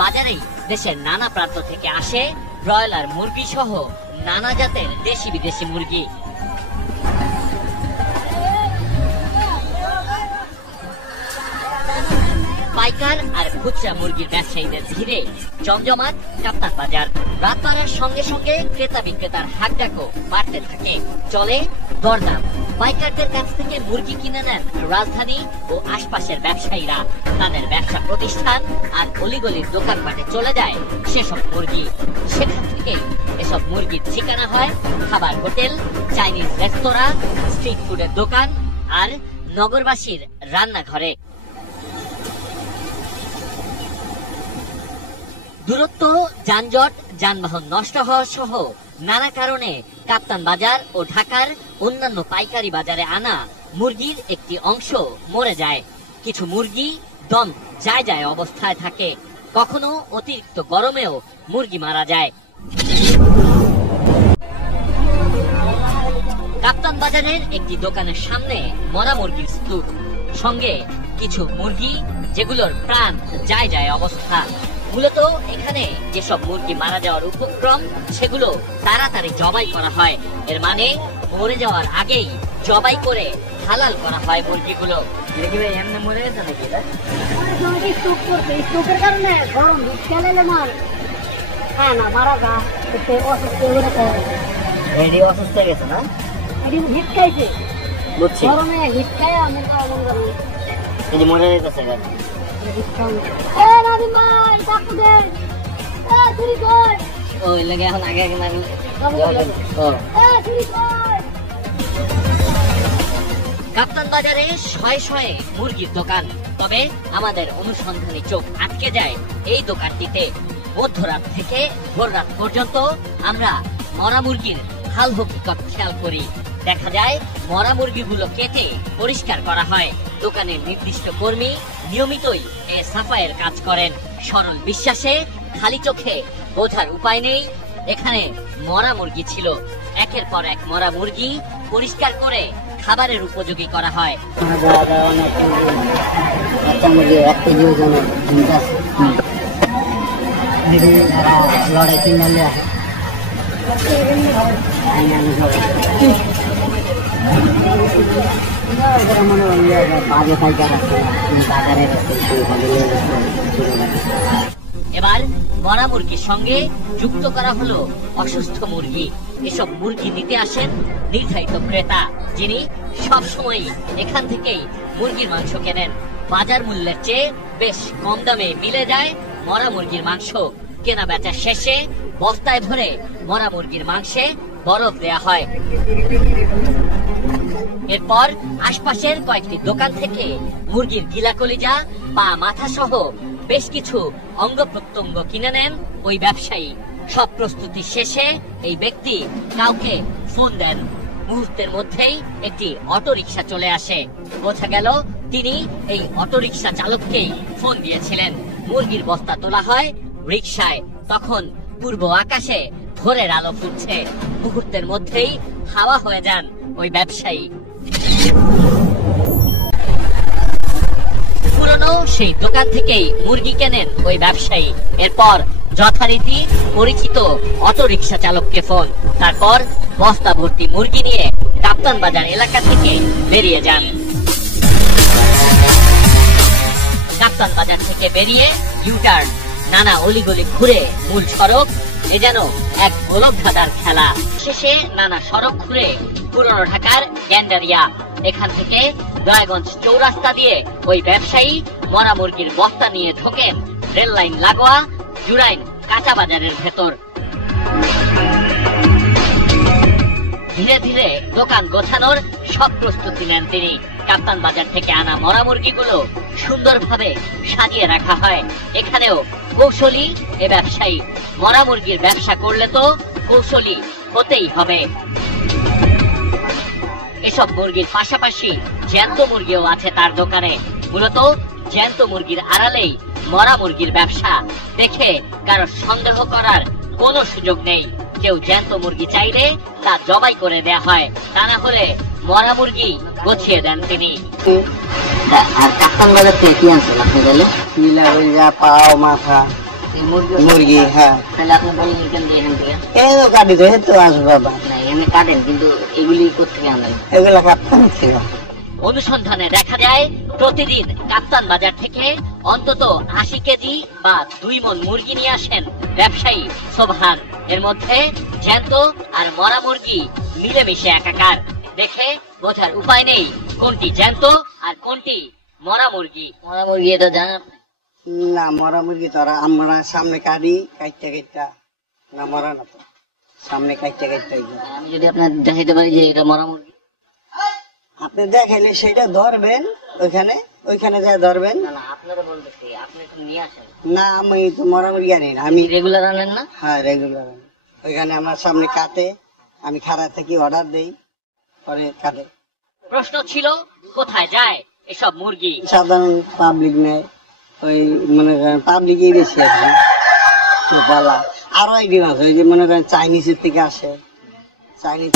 বাজারেই দেশের নানা প্রান্ত থেকে আসে ব্রয়লার মুরগি সহ নানা জাতের দেশি বিদেশি মুরগি। পাইকার আর খুচরা মুরগির ব্যবসায়ীদের ভিড়ে জমজমাট কাপ্তান বাজার। রাত বাড়ার সঙ্গে সঙ্গে ক্রেতা বিক্রেতার হাকডাকও বাড়তে থাকে, চলে দরদাম। পাইকারদের কাছ থেকে মুরগি কিনে নেন রাজধানী ও আশপাশের ব্যবসায়ীরা। তাদের ব্যবসা প্রতিষ্ঠান আর অলিগলির দোকানপাটে চলে যায় সেসব মুরগি। সেখান থেকে এসব মুরগির ঠিকানা হয় খাবার হোটেল, চাইনিজ রেস্তোরাঁ, স্ট্রিট ফুডের দোকান আর নগরবাসীর রান্নাঘরে। দূরত্ব, যানজট, যানবাহন নষ্ট হওয়া সহ নানা কারণে কাপ্তান বাজার ও ঢাকার অন্যান্য পাইকারি বাজারে আনা মুরগির একটি অংশ মরে যায়। কিছু মুরগি দম যায় যায় অবস্থায় থাকে, কখনো অতিরিক্ত গরমেও মুরগি মারা যায়। কাপ্তান বাজারের একটি দোকানের সামনে মরা মুরগির স্তূপ, সঙ্গে কিছু মুরগি যেগুলোর প্রাণ যায় যায় অবস্থা। মূলত এখানে যেসব মুরগি মারা যাওয়ার উপক্রম সেগুলো তাড়াতাড়ি জবাই করা হয়। এর মানে মরে যাওয়ার আগেই জবাই করে হালাল করা হয় মুরগিগুলো। এমনি মরে গেছে নাকি? কারণে গরম খেলে না মারা যা অসুস্থ হয়ে গেছে না, হিট খাইছে, গরমে হিট খায় মরে গেছে। কাপ্তান বাজারে শয়ে শয়ে মুরগির দোকান, তবে আমাদের অনুসন্ধানী চোখ আটকে যায় এই দোকানটিতে। মধ্যরাত থেকে ভোর রাত পর্যন্ত আমরা মরা মুরগির হাল হকিকত খেয়াল করি। দেখা যায় মরা মুরগিগুলো কেটে পরিষ্কার করা হয়। দোকানের নির্দিষ্ট কর্মী নিয়মিতই এ সাফাইয়ের কাজ করেন। সরল বিশ্বাসে, খালি চোখে বোঝার উপায় নেই এখানে মরা মুরগি ছিল। একের পর এক মরা মুরগি পরিষ্কার করে খাবারের উপযোগী করা হয়। এবার মরা মুরগির সঙ্গে যুক্ত করা হলো অসুস্থ মুরগি। এসব মুরগি নিতে আসেন নির্ধারিত ক্রেতা, যিনি সবসময় এখান থেকেই মুরগির মাংস কেনেন। বাজার মূল্যের চেয়ে বেশ কম দামে মিলে যায় মরা মুরগির মাংস। কেনা বেচা শেষে বস্তায় ভরে মরা মুরগির মাংসে বরফ দেয়া হয়। এরপর আশপাশের কয়েকটি দোকান থেকে মুরগির গিলা কলিজা, পা, মাথা সহ বেশ কিছু অঙ্গ প্রত্যঙ্গ কিনে নেন ওই ব্যবসায়ী। সব প্রস্তুতি শেষে এই ব্যক্তি কাউকে ফোন দেন। মুহূর্তের মধ্যেই একটি অটোরিকশা চলে আসে। বোঝা গেল তিনি এই অটোরিকশা চালককেই ফোন দিয়েছিলেন। মুরগির বস্তা তোলা হয় রিকশায়। তখন পূর্ব আকাশে ভোরের আলো ফুটছে। মুহূর্তের মধ্যেই হাওয়া হয়ে যান ওই ব্যবসায়ী। পুরনো সেই দোকান থেকেই মুরগি কেনেন ওই ব্যবসায়ী। এরপর যথারীতি পরিচিত অটোরিকশা চালককে ফোন। তারপর বস্তা ভর্তি মুরগি নিয়ে কাপ্তান বাজার এলাকা থেকে বেরিয়ে যান। কাপ্তান বাজার থেকে বেরিয়ে ইউটার্ন, নানা অলিগলি ঘুরে মূল সড়ক। এ যেন এক গোলক ধাঁধার খেলা। শেষে নানা সড়ক ঘুরে পুরনো ঢাকার গ্যান্ডারিয়া। এখান থেকে দয়াগঞ্জ চৌরাস্তা দিয়ে ওই ব্যবসায়ী মরা মুরগির বস্তা নিয়ে ঢোকেন রেল লাইন লাগোয়া জুরাইন কাঁচা বাজারের ভেতর। ধীরে ধীরে দোকান গোছানোর সব প্রস্তুতি নেন তিনি। কাপ্তান বাজার থেকে আনা মরা মুরগিগুলো সুন্দরভাবে সাজিয়ে রাখা হয়। এখানেও কৌশলী এ ব্যবসায়ী। মরা মুরগির ব্যবসা করলে তো কৌশলী হতেই হবে। এসব মুরগির পাশাপাশি জ্যান্ত মুরগিও আছে তার দোকানে। মূলত জ্যান্ত মুরগির আড়ালেই মরা মুরগির ব্যবসা। দেখে কারো সন্দেহ করার কোনো সুযোগ নেই। কেউ জ্যান্ত মুরগি চাইলে তা জবাই করে দেয়া হয়, তা না হলে মরা মুরগি গছিয়ে দেন তিনি। আর কাপ্তান বাজার থেকে কি আনছেন আপনি? গেলে পাও, মাথা, মুরগি। হ্যাঁ, তাহলে আপনি বলেন কেন দিয়ে এখান থেকে? এই তো কাটি তো এই তো আসবো বাবা। না এখানে কাটেন, কিন্তু এগুলি কোথেকে আনেন? এগুলা কাটতাম ছিল। অনুসন্ধানে দেখা যায় প্রতিদিন কাপ্তান বাজার থেকে অন্তত 80 কেজি বা 2 মণ মুরগি নিয়ে আসেন ব্যবসায়ী সোবহান। এর মধ্যে জ্যান্ত আর মরা মুরগি মিলেমিশে একাকার। দেখে বোঝার উপায় নেই কোনটি জ্যান্ত আর কোনটি মরা মুরগি। মরা মুরগি এটা জানেন? না, মরা মুরগি তো আমরা সামনে কাটি কাটটা না, মরা না তো, সামনে কাটটা আমি যদি আপনার দেখাইতে পারি যে এটা মরা মুরগি, আপনি দেখাইলে সেটা ধরবেন, ওইখানে যা ধরবেন। না আপনারা বলতেছি, আপনি একটু নিয়ে আসেন। না, আমি তো মরা মুরগি আনি না, আমি রেগুলার আনেন না? হ্যাঁ, রেগুলার। ওইখানে আমার সামনে কাটে, আমি খাড়া থেকে অর্ডার দেই, পরে কাটে। প্রশ্ন ছিল কোথায় যায় এসব মুরগি? সাধারণ পাবলিক নেয়, ওই মনে করেন পাবলিকই বেশি আর কি, চোপালা। আরো একদিন আছে, ওই যে মনে করেন চাইনিজের থেকে আসে, চাইনিজ